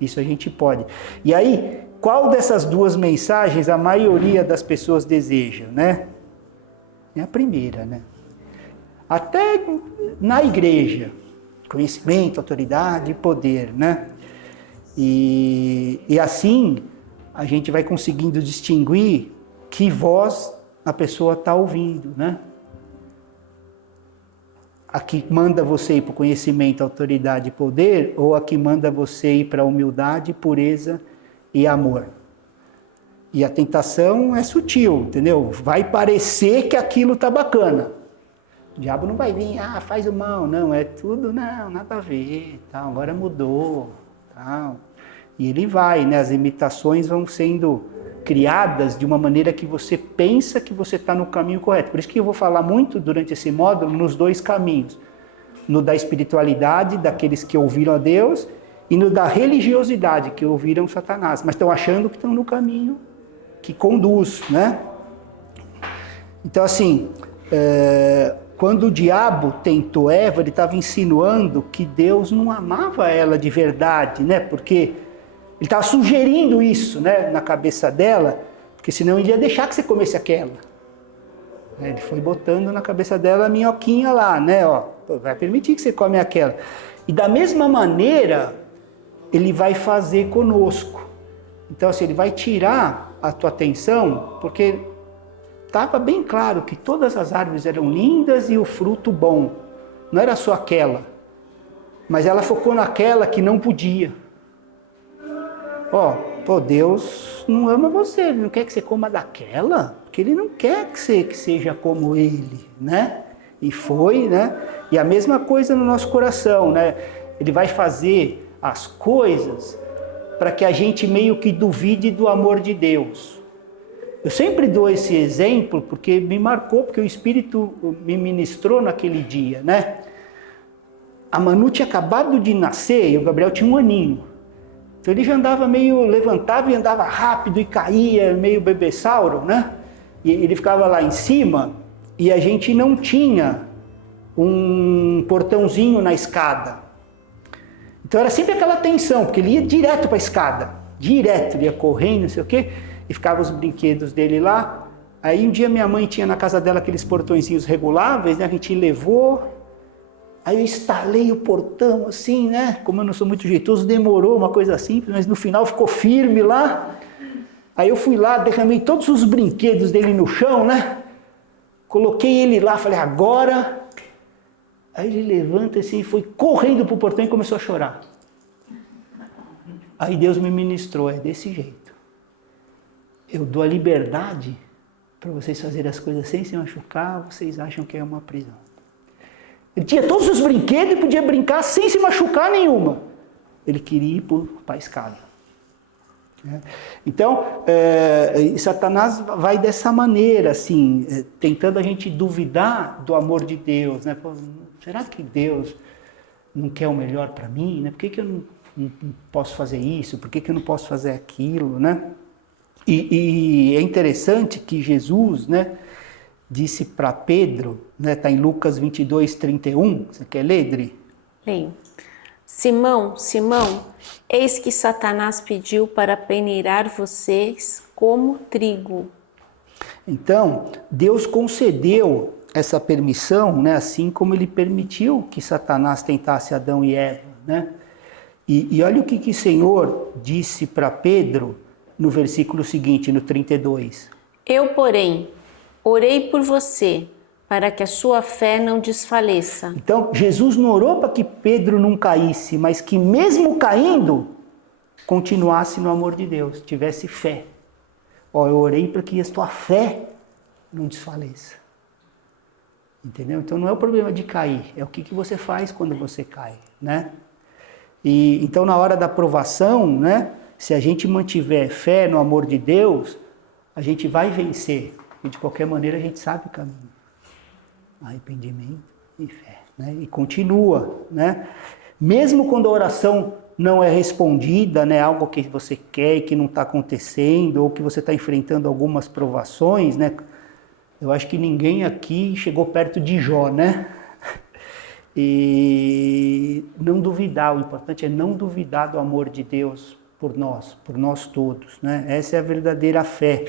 Isso a gente pode. E aí, qual dessas duas mensagens a maioria das pessoas deseja, né? É a primeira, né? Até na igreja. Conhecimento, autoridade e poder, né? E assim a gente vai conseguindo distinguir que voz a pessoa está ouvindo, né? A que manda você ir para o conhecimento, autoridade e poder, ou a que manda você ir para a humildade, pureza e amor? E a tentação é sutil, entendeu? Vai parecer que aquilo está bacana. O diabo não vai vir, faz o mal. Não, é tudo, não, nada a ver, tal, agora mudou, tal. E ele vai, né? As imitações vão sendo criadas de uma maneira que você pensa que você está no caminho correto. Por isso que eu vou falar muito durante esse módulo nos dois caminhos. No da espiritualidade, daqueles que ouviram a Deus, e no da religiosidade, que ouviram Satanás, mas estão achando que estão no caminho que conduz, né? Então, assim, quando o diabo tentou Eva, ele estava insinuando que Deus não amava ela de verdade, né? Porque ele estava sugerindo isso, né, na cabeça dela, porque senão ele ia deixar que você comesse aquela. Ele foi botando na cabeça dela a minhoquinha lá, né? Ó, vai permitir que você come aquela. E da mesma maneira, ele vai fazer conosco. Então, assim, ele vai tirar a tua atenção, porque estava bem claro que todas as árvores eram lindas e o fruto bom. Não era só aquela. Mas ela focou naquela que não podia. Deus não ama você, ele não quer que você coma daquela, porque ele não quer que você seja como ele, né? E foi, né? E a mesma coisa no nosso coração, né? Ele vai fazer as coisas para que a gente meio que duvide do amor de Deus. Eu sempre dou esse exemplo porque me marcou, porque o Espírito me ministrou naquele dia, né? A Manu tinha acabado de nascer e o Gabriel tinha 1 aninho. Então ele já andava meio, levantava e andava rápido e caía, meio bebessauro, né? E ele ficava lá em cima e a gente não tinha um portãozinho na escada. Então era sempre aquela tensão, porque ele ia direto para a escada, direto, ele ia correndo, não sei o quê, e ficavam os brinquedos dele lá. Aí um dia minha mãe tinha na casa dela aqueles portõezinhos reguláveis, né? A gente levou. Aí eu instalei o portão assim, né? Como eu não sou muito jeitoso, demorou, uma coisa simples, mas no final ficou firme lá. Aí eu fui lá, derramei todos os brinquedos dele no chão, né? Coloquei ele lá, falei, agora... Aí ele levanta assim, foi correndo para o portão e começou a chorar. Aí Deus me ministrou, é desse jeito. Eu dou a liberdade para vocês fazerem as coisas sem se machucar, vocês acham que é uma prisão. Ele tinha todos os brinquedos e podia brincar sem se machucar nenhuma. Ele queria ir para a escada. Então, Satanás vai dessa maneira, assim, tentando a gente duvidar do amor de Deus. Né? Pô, será que Deus não quer o melhor para mim? Né? Por que eu não posso fazer isso? Por que eu não posso fazer aquilo? Né? E é interessante que Jesus, né, disse para Pedro, né, está em Lucas 22, 31, você quer ler, Dri? Leio. Simão, Simão, eis que Satanás pediu para peneirar vocês como trigo. Então, Deus concedeu essa permissão, né, assim como ele permitiu que Satanás tentasse Adão e Eva. Né? E olha o que o Senhor disse para Pedro no versículo seguinte, no 32. Eu, porém, orei por você, para que a sua fé não desfaleça. Então, Jesus não orou para que Pedro não caísse, mas que mesmo caindo, continuasse no amor de Deus, tivesse fé. Eu orei para que a tua fé não desfaleça. Entendeu? Então não é o problema de cair, é o que você faz quando você cai, né? E então na hora da provação, né, se a gente mantiver fé no amor de Deus, a gente vai vencer. E de qualquer maneira a gente sabe o caminho. Arrependimento e fé, né? E continua, né? Mesmo quando a oração não é respondida, né? Algo que você quer e que não está acontecendo, ou que você está enfrentando algumas provações, né? Eu acho que ninguém aqui chegou perto de Jó, né? E não duvidar, o importante é não duvidar do amor de Deus por nós todos, né? Essa é a verdadeira fé.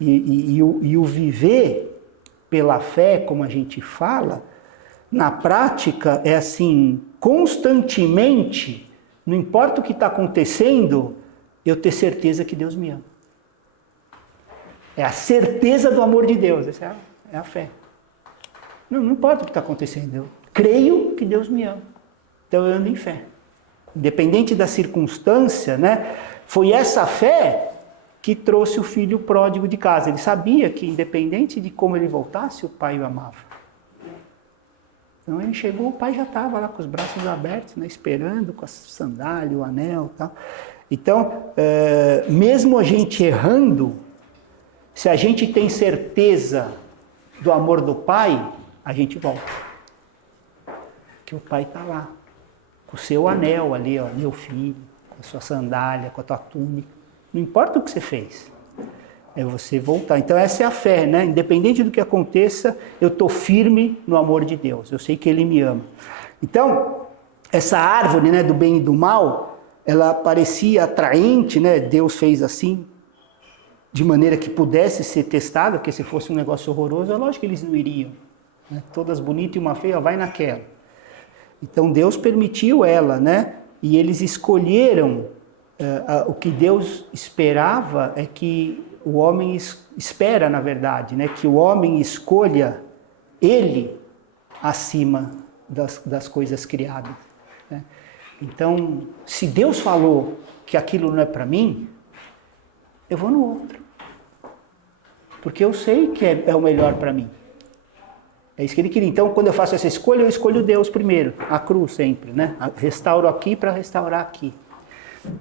E o viver pela fé, como a gente fala, na prática é assim, constantemente, não importa o que está acontecendo, eu ter certeza que Deus me ama. É a certeza do amor de Deus, essa é a fé. Não importa o que está acontecendo, eu creio que Deus me ama. Então eu ando em fé. Independente da circunstância, né? Foi essa fé que trouxe o filho pródigo de casa. Ele sabia que, independente de como ele voltasse, o pai o amava. Então ele chegou, o pai já estava lá com os braços abertos, né, esperando, com a sandália, o anel e tal. Então, mesmo a gente errando, se a gente tem certeza do amor do pai, a gente volta. Que o pai está lá, com o seu anel ali, ó, meu filho, com a sua sandália, com a tua túnica. Não importa o que você fez, é você voltar. Então essa é a fé, né? Independente do que aconteça, eu estou firme no amor de Deus. Eu sei que Ele me ama. Então, essa árvore, né, do bem e do mal, ela parecia atraente, né? Deus fez assim, de maneira que pudesse ser testada, porque se fosse um negócio horroroso, é lógico que eles não iriam. Né? Todas bonitas e uma feia, vai naquela. Então Deus permitiu ela, né? E eles escolheram, o que Deus esperava é que o homem espera, na verdade, né? Que o homem escolha ele acima das coisas criadas. Né? Então, se Deus falou que aquilo não é para mim, eu vou no outro. Porque eu sei que é o melhor para mim. É isso que ele queria. Então, quando eu faço essa escolha, eu escolho Deus primeiro. A cruz sempre, né? Restauro aqui para restaurar aqui.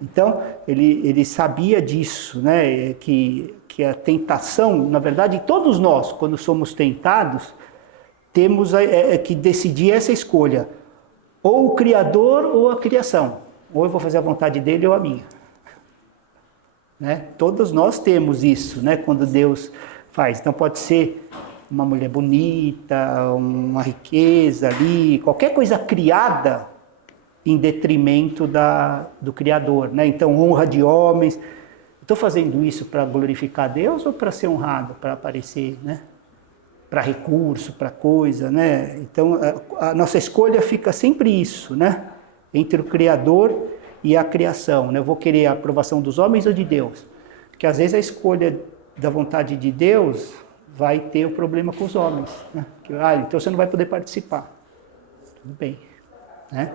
Então, ele sabia disso, né? Que a tentação, na verdade, todos nós, quando somos tentados, temos que decidir essa escolha. Ou o Criador ou a criação. Ou eu vou fazer a vontade dele ou a minha. Né? Todos nós temos isso, né? Quando Deus faz. Então, pode ser uma mulher bonita, uma riqueza ali, qualquer coisa criada em detrimento do Criador, né? Então, honra de homens. Estou fazendo isso para glorificar Deus ou para ser honrado, para aparecer, né? Para recurso, para coisa, né? Então, a nossa escolha fica sempre isso, né? Entre o Criador e a criação, né? Eu vou querer a aprovação dos homens ou de Deus? Porque às vezes a escolha da vontade de Deus vai ter o problema com os homens, né? Então você não vai poder participar. Tudo bem, né?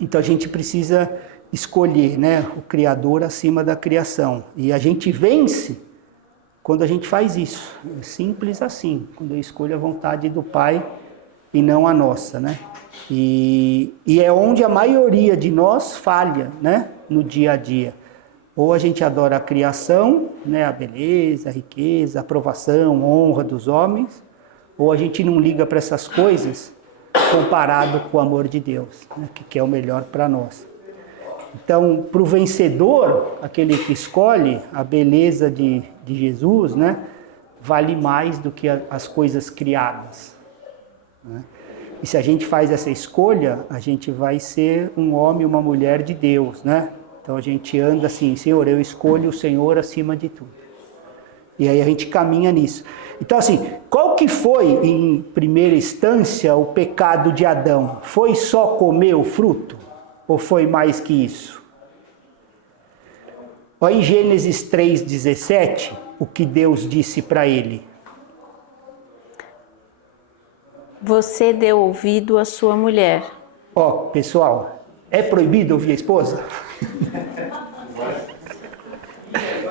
Então a gente precisa escolher, né, o Criador acima da criação. E a gente vence quando a gente faz isso. É simples assim, quando eu escolho a vontade do Pai e não a nossa, né? E é onde a maioria de nós falha, né, no dia a dia. Ou a gente adora a criação, né, a beleza, a riqueza, a aprovação, a honra dos homens, ou a gente não liga para essas coisas comparado com o amor de Deus, né, que é o melhor para nós. Então, para o vencedor, aquele que escolhe a beleza de Jesus, né, vale mais do que as coisas criadas. Né? E se a gente faz essa escolha, a gente vai ser um homem e uma mulher de Deus, né? Então a gente anda assim, Senhor, eu escolho o Senhor acima de tudo. E aí a gente caminha nisso. Então assim, qual que foi, em primeira instância, o pecado de Adão? Foi só comer o fruto? Ou foi mais que isso? Olha em Gênesis 3,17, o que Deus disse para ele. Você deu ouvido à sua mulher. Ó, pessoal, é proibido ouvir a esposa?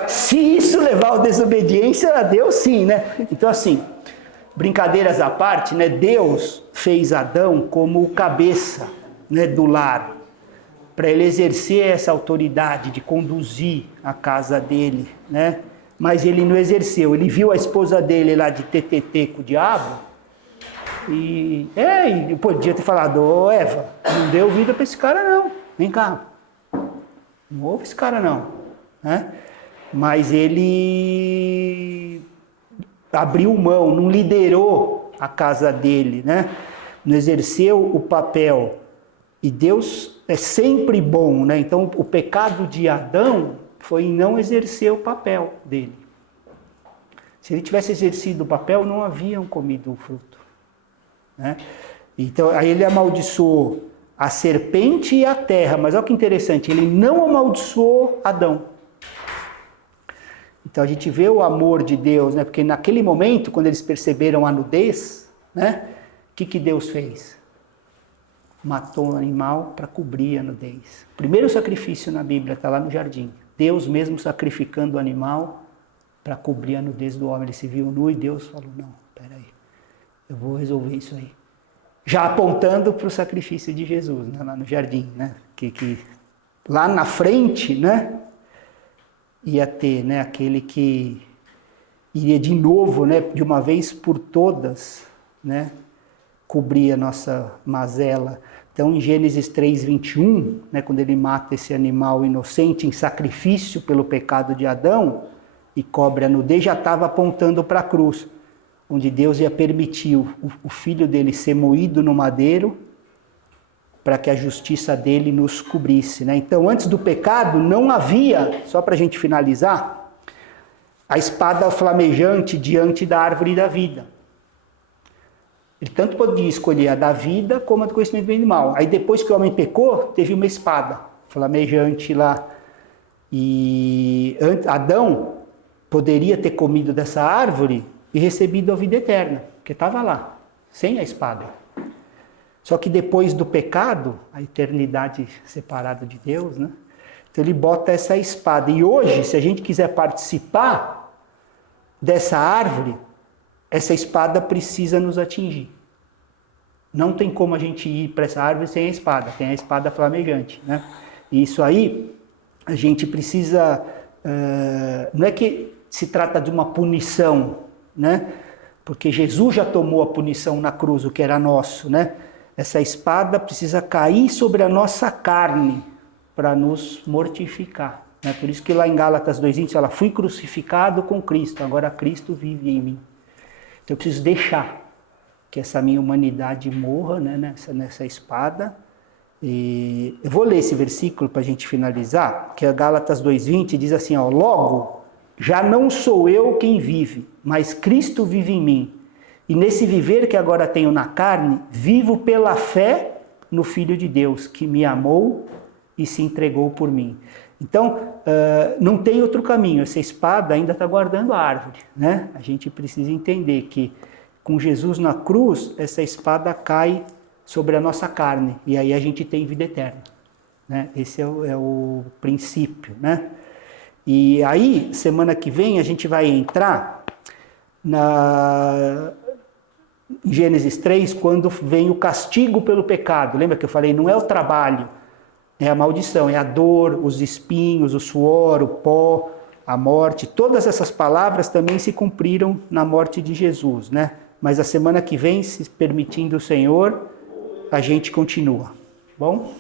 Se isso levar à desobediência a Deus, sim, né? Então, assim, brincadeiras à parte, né? Deus fez Adão como o cabeça, né, do lar, para ele exercer essa autoridade de conduzir a casa dele, né? Mas ele não exerceu. Ele viu a esposa dele lá de TTT com o diabo e podia ter falado: ô Eva, não dê ouvido para esse cara não, vem cá, não ouve esse cara não, né? Mas ele abriu mão, não liderou a casa dele, né? Não exerceu o papel. E Deus é sempre bom, né? Então o pecado de Adão foi em não exercer o papel dele. Se ele tivesse exercido o papel, não haviam comido o fruto. Né? Então aí ele amaldiçoou a serpente e a terra, mas olha que interessante, ele não amaldiçoou Adão. Então a gente vê o amor de Deus, né? Porque naquele momento, quando eles perceberam a nudez, né? O que Deus fez? matou um animal para cobrir a nudez. O primeiro sacrifício na Bíblia está lá no jardim. Deus mesmo sacrificando o animal para cobrir a nudez do homem. Ele se viu nu e Deus falou, não, peraí, eu vou resolver isso aí. Já apontando para o sacrifício de Jesus, né, lá no jardim, né? Que lá na frente, né, ia ter, né, aquele que iria de novo, né, de uma vez por todas, né, cobrir a nossa mazela. Então, em Gênesis 3:21, né, quando ele mata esse animal inocente em sacrifício pelo pecado de Adão e cobre a nudez, já estava apontando para a cruz, onde Deus ia permitir o filho dele ser moído no madeiro para que a justiça dele nos cobrisse, né? Então, antes do pecado, não havia, só para a gente finalizar, a espada flamejante diante da árvore da vida. Ele tanto podia escolher a da vida como a do conhecimento do bem e do mal. Aí depois que o homem pecou, teve uma espada flamejante lá. E Adão poderia ter comido dessa árvore e recebido a vida eterna, porque estava lá, sem a espada. Só que depois do pecado, a eternidade separada de Deus, né? Então ele bota essa espada. E hoje, se a gente quiser participar dessa árvore, essa espada precisa nos atingir. Não tem como a gente ir para essa árvore sem a espada. Tem a espada flamejante, né? E isso aí, a gente precisa... não é que se trata de uma punição, né? Porque Jesus já tomou a punição na cruz, o que era nosso, né? Essa espada precisa cair sobre a nossa carne para nos mortificar, né? Por isso que lá em Gálatas 2:20 fala, fui crucificado com Cristo, agora Cristo vive em mim. Então eu preciso deixar que essa minha humanidade morra, né, nessa espada. E eu vou ler esse versículo para a gente finalizar, que é Gálatas 2:20, diz assim, ó, logo, já não sou eu quem vive, mas Cristo vive em mim. E nesse viver que agora tenho na carne, vivo pela fé no Filho de Deus, que me amou e se entregou por mim. Então, não tem outro caminho. Essa espada ainda está guardando a árvore, né? A gente precisa entender que com Jesus na cruz, essa espada cai sobre a nossa carne. E aí a gente tem vida eterna, né? Esse é o princípio, né? E aí, semana que vem, a gente vai entrar em Gênesis 3, quando vem o castigo pelo pecado. Lembra que eu falei, não é o trabalho, é a maldição, é a dor, os espinhos, o suor, o pó, a morte. Todas essas palavras também se cumpriram na morte de Jesus, né? Mas a semana que vem, se permitindo o Senhor, a gente continua. Bom?